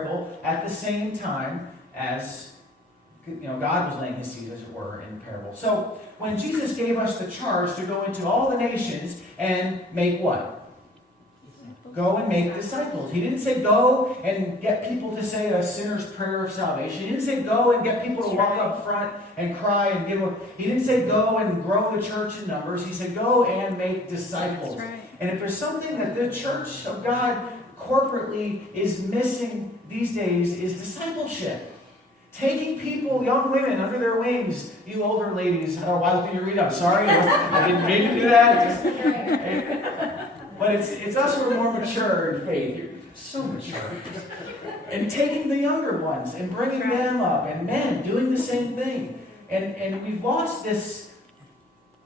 parable at the same time as God was laying his seeds, as it were, in the parable. So when Jesus gave us the charge to go into all the nations and make what? Go and make disciples. He didn't say go and get people to say a sinner's prayer of salvation. He didn't say go and get people to walk up front and cry and give up. He didn't say go and grow the church in numbers. He said go and make disciples. Right. And if there's something that the church of God corporately is missing these days, is discipleship. Taking people, young women, under their wings. You older ladies, why don't you read? I'm sorry, I didn't mean to do that. But it's us who are more mature in faith. You're so mature. And taking the younger ones and bringing them up, and men doing the same thing. And we've lost this,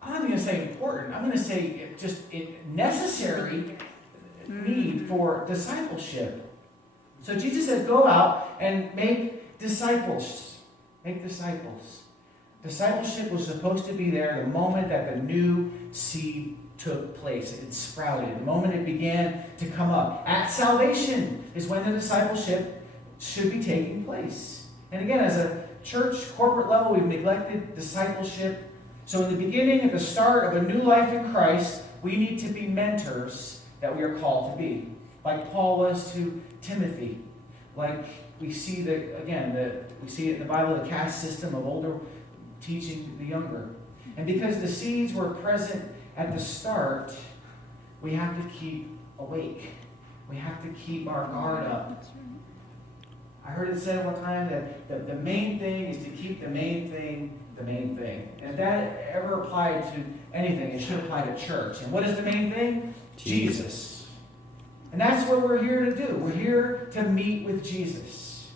I'm not going to say important, I'm going to say just necessary need for discipleship. So Jesus said, go out and make disciples. Make disciples. Discipleship was supposed to be there the moment that the new seed took place. It sprouted. The moment it began to come up. At salvation is when the discipleship should be taking place. And again, as a church, corporate level, we've neglected discipleship. So in the beginning, at the start of a new life in Christ, we need to be mentors that we are called to be. Like Paul was to Timothy. Like we see we see it in the Bible, the caste system of older teaching the younger. And because the seeds were present at the start, we have to keep awake. We have to keep our guard up. I heard it said one time that the main thing is to keep the main thing the main thing. And if that ever applied to anything, it should apply to church. And what is the main thing? Jesus. And that's what we're here to do. We're here to meet with Jesus.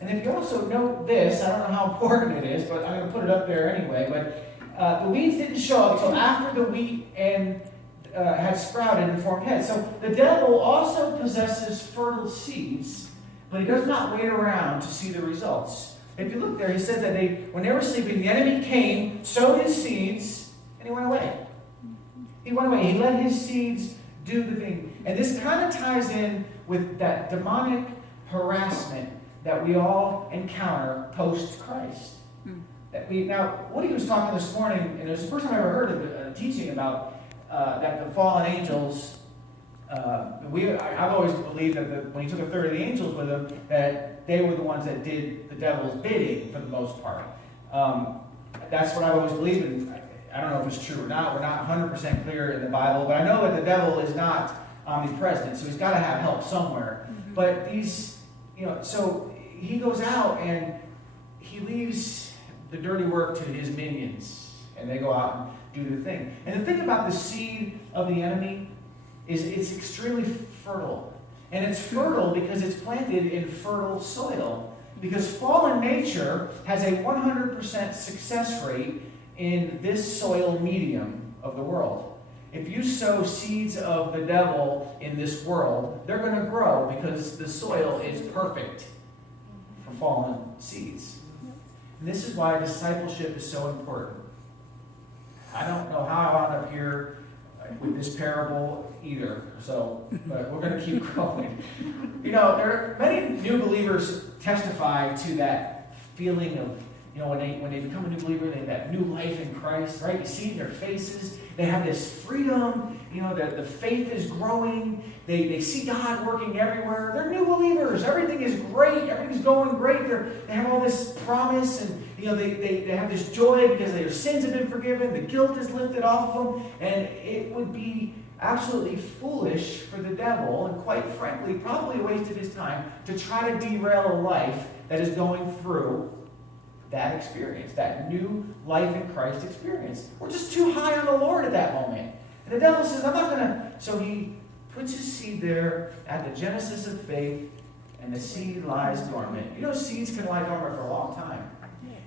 And if you also note this, I don't know how important it is, but I'm going to put it up there anyway, but the weeds didn't show up until after the wheat had sprouted and formed heads. So the devil also possesses fertile seeds, but he does not wait around to see the results. If you look there, he says that when they were sleeping, the enemy came, sowed his seeds, and he went away. He went away. He let his seeds do the thing. And this kind of ties in with that demonic harassment that we all encounter post-Christ. Now, Woody was talking this morning, and it was the first time I ever heard of a teaching about that the fallen angels, I've always believed that when he took a third of the angels with him, that they were the ones that did the devil's bidding for the most part. That's what I've always believed, and I don't know if it's true or not. We're not 100% clear in the Bible, but I know that the devil is not omnipresent, so he's got to have help somewhere. Mm-hmm. But so he goes out and he leaves the dirty work to his minions, and they go out and do the thing. And the thing about the seed of the enemy is it's extremely fertile. And it's fertile because it's planted in fertile soil. Because fallen nature has a 100% success rate in this soil medium of the world. If you sow seeds of the devil in this world, they're going to grow because the soil is perfect for fallen seeds. And this is why discipleship is so important. I don't know how I wound up here with this parable either, but we're going to keep going. There are many new believers testify to that feeling of, when they become a new believer, they have that new life in Christ, right? You see in their faces, they have this freedom, the faith is growing, they see God working everywhere. They're new believers. Everything is great. Everything's going great. They have all this promise, and they have this joy because their sins have been forgiven. The guilt is lifted off of them, and it would be absolutely foolish for the devil, and quite frankly, probably a waste of his time, to try to derail a life that is going through that experience, that new life in Christ experience. We're just too high on the Lord at that moment. And the devil says, I'm not going to. So he puts his seed there at the genesis of faith, and the seed lies dormant. Seeds can lie dormant for a long time.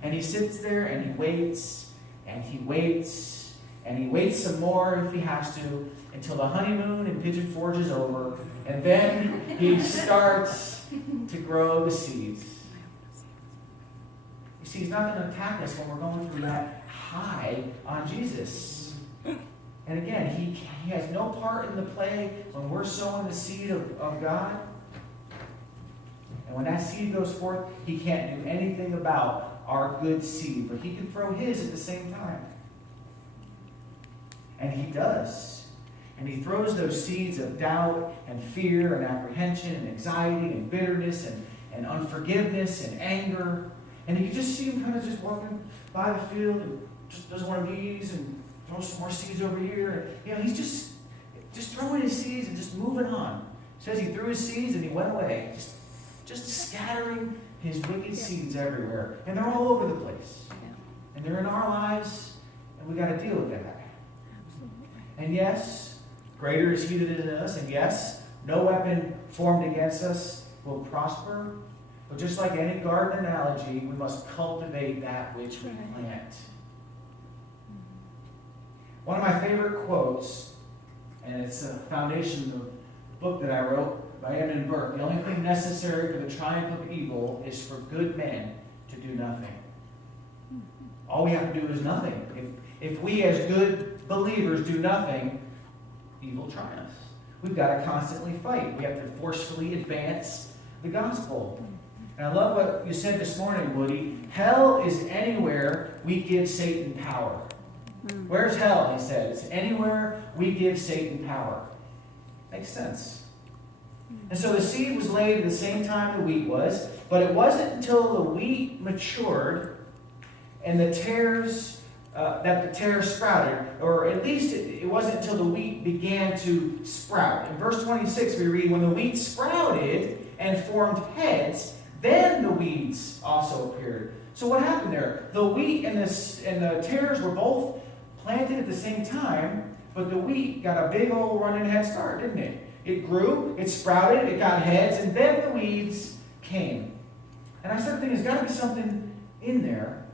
And he sits there and he waits, and he waits, and he waits some more if he has to, until the honeymoon in Pigeon Forge is over. And then he starts to grow the seeds. You see, he's not going to attack us when we're going through that high on Jesus. And again, he has no part in the play when we're sowing the seed of God. And when that seed goes forth, he can't do anything about our good seed, but he can throw his at the same time. And he does. And he throws those seeds of doubt and fear and apprehension and anxiety and bitterness and unforgiveness and anger. And you just see him kind of just walking by the field and just does one of these and throws some more seeds over here. And, he's just throwing his seeds and just moving on. It says he threw his seeds and he went away. Just scattering his wicked seeds everywhere. And they're all over the place. And they're in our lives, and we got to deal with that. And yes, greater is he that is in us. And yes, no weapon formed against us will prosper. But just like any garden analogy, we must cultivate that which we plant. One of my favorite quotes, and it's a foundation of the book that I wrote by Edmund Burke. The only thing necessary for the triumph of evil is for good men to do nothing. All we have to do is nothing. If we as good believers do nothing, evil triumphs. We've got to constantly fight. We have to forcefully advance the gospel. And I love what you said this morning, Woody. Hell is anywhere we give Satan power. Where's hell, he said. It's anywhere we give Satan power. Makes sense. And so the seed was laid at the same time the wheat was, but it wasn't until the wheat matured and the tares sprouted, or at least it wasn't until the wheat began to sprout. In verse 26 we read, when the wheat sprouted and formed heads, then the weeds also appeared. So what happened there? The wheat and the tares were both planted at the same time, but the wheat got a big old running head start, didn't it? It grew, it sprouted, it got heads, and then the weeds came. And I started thinking there's got to be something in there.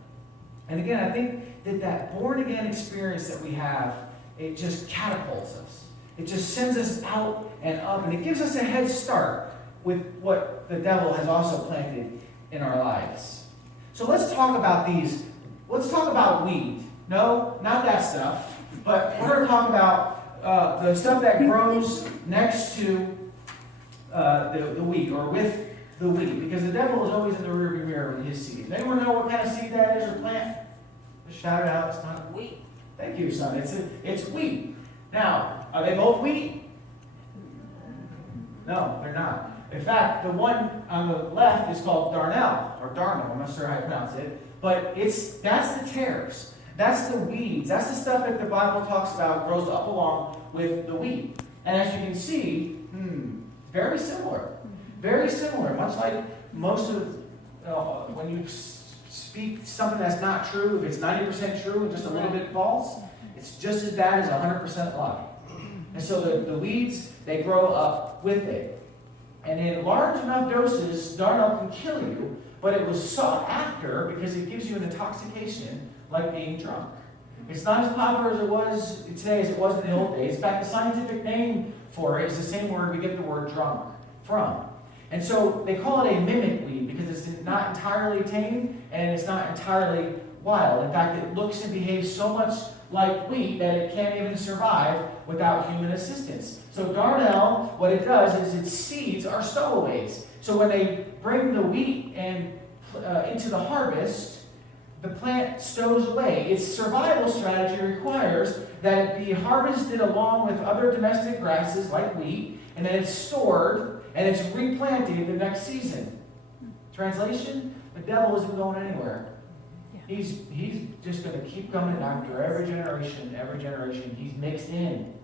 And again, I think that born-again experience that we have, it just catapults us. It just sends us out and up, and it gives us a head start with what the devil has also planted in our lives. So let's talk about these. Let's talk about wheat. No, not that stuff. But we're going to talk about the stuff that grows next to the wheat, or with the wheat. Because the devil is always in the rearview mirror with his seed. Does anyone know what kind of seed that is or plant? Just shout it out. It's not wheat. Thank you, son. It's wheat. Now, are they both wheat? No, they're not. In fact, the one on the left is called darnel, or darnel. I'm not sure how you pronounce it. But that's the tares. That's the weeds. That's the stuff that the Bible talks about grows up along with the wheat. And as you can see, very similar. Very similar. Much like most of, when you speak something that's not true, if it's 90% true and just a little bit false, it's just as bad as 100% lie. And so the weeds, they grow up with it. And in large enough doses, darnel can kill you, but it was sought after because it gives you an intoxication like being drunk. It's not as popular as it was today as it was in the old days. In fact, the scientific name for it is the same word we get the word drunk from. And so they call it a mimic weed because it's not entirely tame and it's not entirely wild. In fact, it looks and behaves so much like wheat that it can't even survive without human assistance. So darnel, what it does is its seeds are stowaways. So when they bring the wheat into the harvest, the plant stows away. Its survival strategy requires that it be harvested along with other domestic grasses like wheat, and then it's stored and it's replanted the next season. Translation? The devil isn't going anywhere. He's just going to keep coming after every generation. He's mixed in.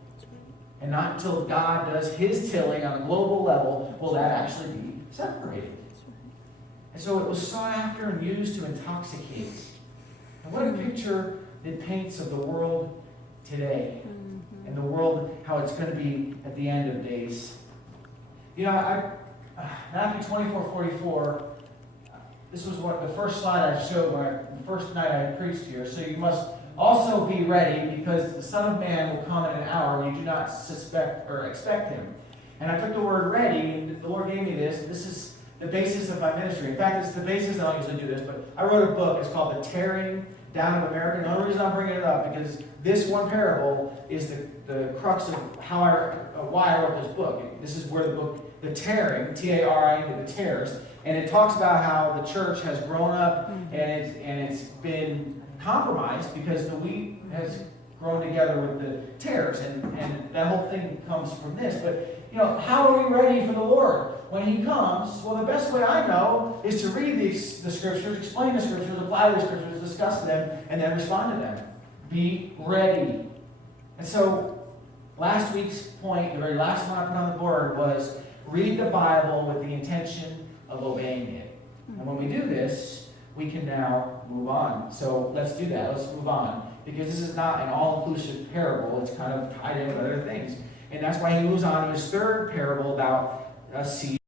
And not until God does his tilling on a global level will that actually be separated. And so it was sought after and used to intoxicate. And what a picture it paints of the world today. And the world, how it's going to be at the end of days. Matthew 24:44, this was what the first slide I showed the first night I preached here. So you must also be ready, because the Son of Man will come in an hour when you do not suspect or expect him. And I took the word ready, and the Lord gave me this. This is the basis of my ministry. In fact, it's the basis, I don't usually do this, but I wrote a book. It's called The Tearing Down of America. And the only reason I'm bringing it up because this one parable is the crux of why I wrote this book. This is where the book the tearing, T-A-R-I, the tears, and it talks about how the church has grown up and it's been compromised because the wheat has grown together with the tares, and that whole thing comes from this. But, how are we ready for the Lord? When He comes, well, the best way I know is to read the Scriptures, explain the Scriptures, apply the Scriptures, discuss them, and then respond to them. Be ready. And so, last week's point, the very last one I put on the board was read the Bible with the intention of obeying it. And when we do this, we can now move on. So let's do that. Let's move on. Because this is not an all-inclusive parable. It's kind of tied in with other things. And that's why he moves on to his third parable about a seed.